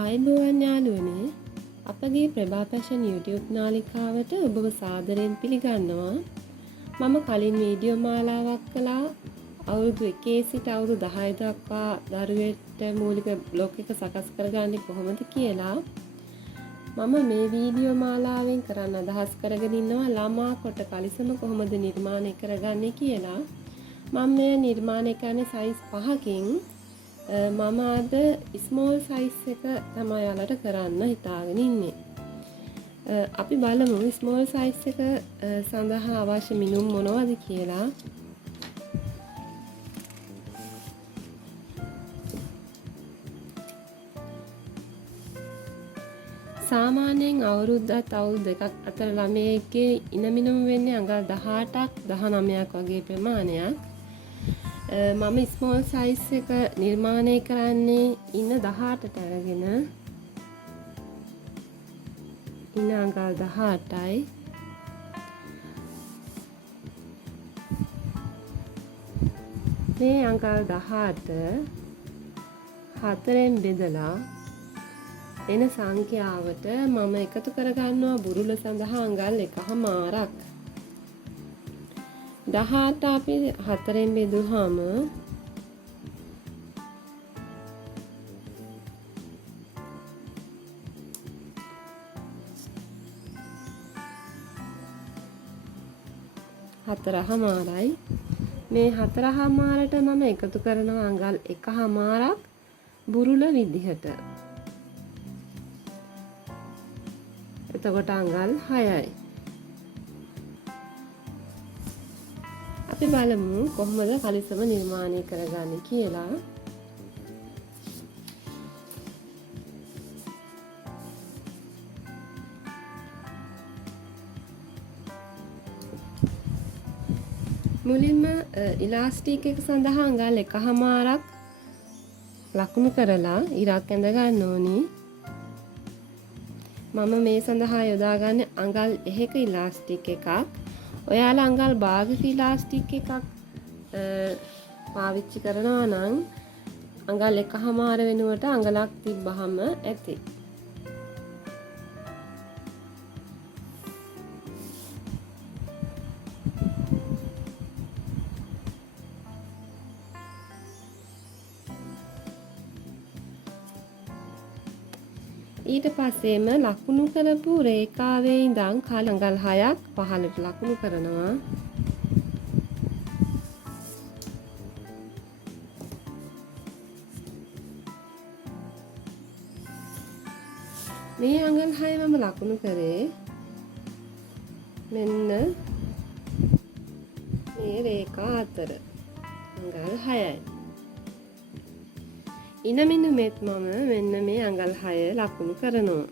ආයුබෝවන් යාළුවනේ අපගේ ප්‍රභා පැෂන් YouTube නාලිකාවට ඔබව සාදරයෙන් පිළිගන්නවා. මම කලින් වීඩියෝ මාලාවක් කළා අවුරුදු 1 සිට අවුරුදු 10 දක්වා දරුවෙක්ට මූලික බ්ලොග් එක සකස් කරගන්නේ කොහොමද කියලා. මම මේ වීඩියෝ මාලාවෙන් කරන්න අදහස් කරගෙන ඉන්නවා ළමා කොට කලිසම කොහොමද නිර්මාණය කරගන්නේ කියලා. මම මේ නිර්මාණය කරන්නේ සයිස් 5කින්. මම අද ස්මෝල් සයිස් එක තමයි ඔයාලට කරන්න හිතාගෙන ඉන්නේ. අපි බලමු ස්මෝල් සයිස් එක සඳහා අවශ්‍ය මිනුම් මොනවද කියලා. සාමාන්‍යයෙන් අවුරුද්දත් අවුරුදු දෙකක් අතර ළමයෙක්ගේ ඉන මිනුම් වෙන්නේ අඟල් 18ක් 19ක් වගේ ප්‍රමාණයක්. මම ස්මෝල් සයිස් එක නිර්මාණය කරන්නේ ඉන 18ට අරගෙන ඉන අඟල් 18යි මේ අඟල් 18 හතරෙන් බෙදලා එන සංඛ්‍යාවට මම එකතු කරගන්නවා බුරුල සඳහා අඟල් 1/4ක් 18 අපි 4ෙන් බෙදුවාම හතරමාරයි. මේ හතරමාරට මම එකතු කරනවා අඟල් 1/4ක් බුරුල විදිහට. එතකොට අඟල් 6යි. අපි බලමු කොහොමද කලිසම නිර්මාණය කරගන්නේ කියලා. මුලින්ම ඉලාස්ටික් එක සඳහා අඟල් 1/4ක් ලකුණු කරලා ඉරක් ඇඳ ගන්න ඕනි. මම මේ සඳහා යොදාගන්නේ අඟල් 1ක ඉලාස්ටික් එකක්. ඔයාලා අඟල් භාගක ඉලාස්ටික් එකක් පාවිච්චි කරනවා නම් අඟල් 1/4 වෙනුවට අඟලක් තිබ්බහම ඇති. ඊට පස්සේම ලකුණු කරපු රේඛාවේ ඉඳන් අඟල් 6ක් පහළට ලකුණු කරනවා. මේ අඟල් 6 මම ලකුණු කරේ මෙන්න මේ රේඛා අතර අඟල් 6යි. ඉන මිනුමෙත් මම මෙන්න මේ අඟල් 6 ලකුණු කරනවා.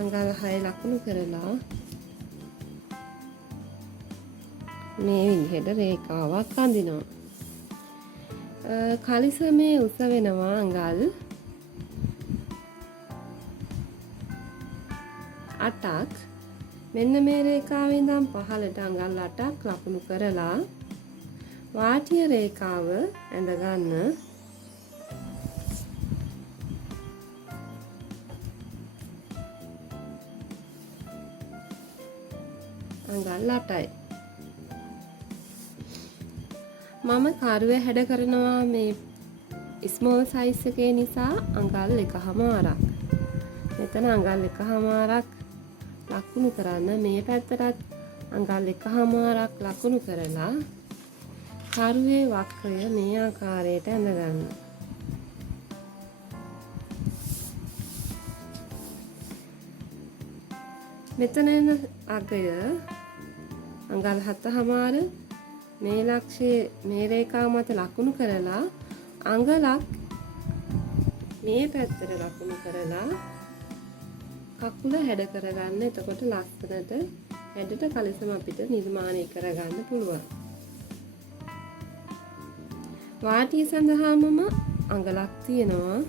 අඟල් 6 ලකුණු කරලා මේ විදිහට රේඛාවක් අඳිනවා. කලිසමේ උස වෙනවා අඟල් 8ක්. මෙන්න මේ රේඛාවේ ඉඳන් පහළට අඟල් 8ක් ලකුණු කරලා වාටිය රේඛාව ඇඳ ගන්න. අඟල් 8යි. මම කරුවේ හැඩ කරනවා මේ ස්මෝල් සයිස් එකේ නිසා අඟල් 1/4ක්. මෙතන අඟල් 1/4ක් ලකුණු කරන්න මේ පැත්තටත් අඟල් 1/4ක් ලකුණු කරලා කරුවේ වක්‍රය මේ ආකාරයට ඇඳ ගන්න. මෙතන එන අගය අඟල් 7/4 මේ ලක්ෂයේ මේ රේඛාව මත ලකුණු කරලා අඟලක් මේ පැත්තට ලකුණු කරලා කකුල හැඩ කරගන්න. එතකොට ලස්සනට හැඩට කලිසම අපිට නිර්මාණය කරගන්න පුළුවන්. වාටිය සඳහාමම අඟලක් තියෙනවා.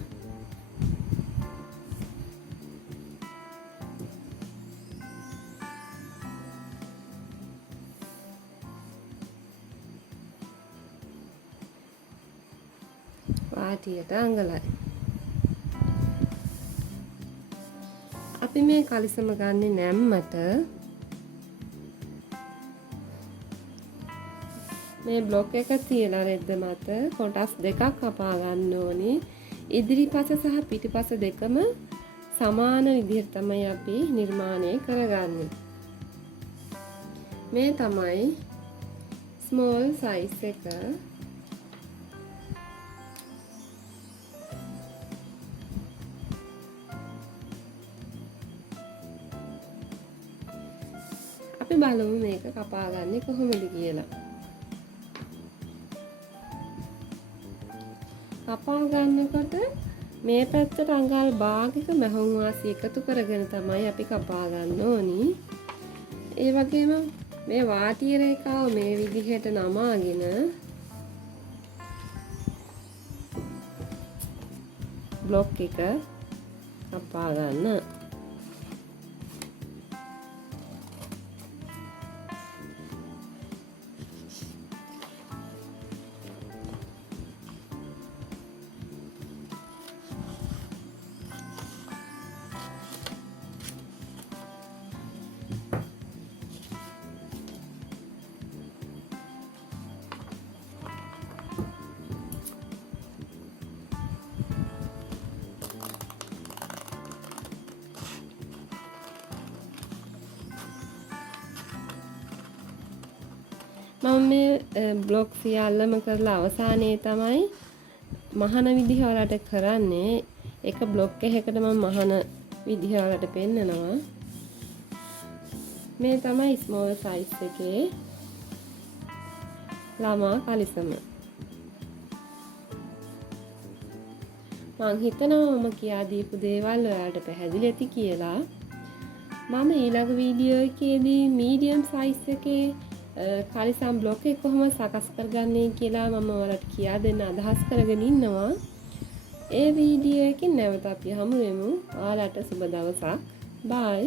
වාටියට අඟලයි. අපි මේ කලිසම ගන්නේ නැම්මට මේ බ්ලොක් එක තියලා රෙද්ද මත කොටස් දෙකක් කපා ගන්න ඕනි. ඉදිරිපස සහ පිටිපස දෙකම සමාන විදිහට තමයි අපි නිර්මාණය කරගන්නේ. මේ තමයි ස්මෝල් සයිස් එක. අපි බලමු මේක කපා ගන්නේ කොහොමද කියලා. කපා ගන්නකොට මේ පැත්තට අඟල් භාගයක මැහුම් වාසි එකතු කරගෙන තමයි අපි කපා ගන්න ඕනි. ඒ වගේම මේ වාටිය රේඛාව මේ විදිහට නමාගෙන බ්ලොක් එක කපා ගන්න. මම මේ බ්ලොක් සියල්ලම කරලා අවසානයේ තමයි මහන විදිහ වලට කරන්නේ. එක බ්ලොක් එකකට මම මහන විදිහ වලට පෙන්නනවා. මේ තමයි ස්මෝල් සයිස් එකේ ළමා කලිසම. මං හිතනවා මම කියා දීපු දේවල් ඔයාලට පැහැදිලි ඇති කියලා. මම ඊළඟ වීඩියෝ එකේදී මීඩියම් සයිස් එකේ කලිසම් බ්ලොක් එක කොහොමද සකස් කරගන්නේ කියලා මම ඔයාලට කියා දෙන්න අදහස් කරගෙන ඉන්නවා. ඒ වීඩියෝ එකෙන් නැවත අපි හමු වෙමු. ඔයාලට සුබ දවසක්. බයි.